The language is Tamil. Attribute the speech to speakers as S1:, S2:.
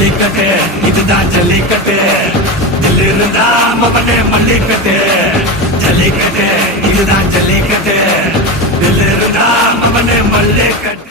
S1: ஜல்லிக்கட்டு இதுதான் ஜல்லிக்கட்டு. தில் இருந்தா மல்லிக்கட்டு.